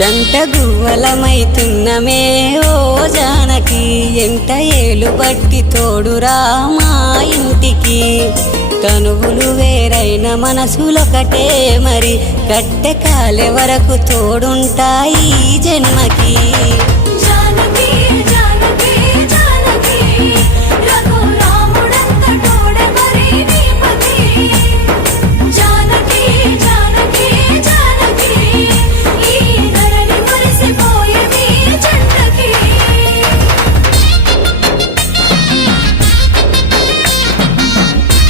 జంటగువ్వలమైతున్నమే ఓ జానకి ఎంట ఏలు బట్టి తోడురా మా ఇంటికి తనువులు వేరైన మనసులొకటే మరి కట్టె కాలే వరకు తోడుంటాయి జన్మకి।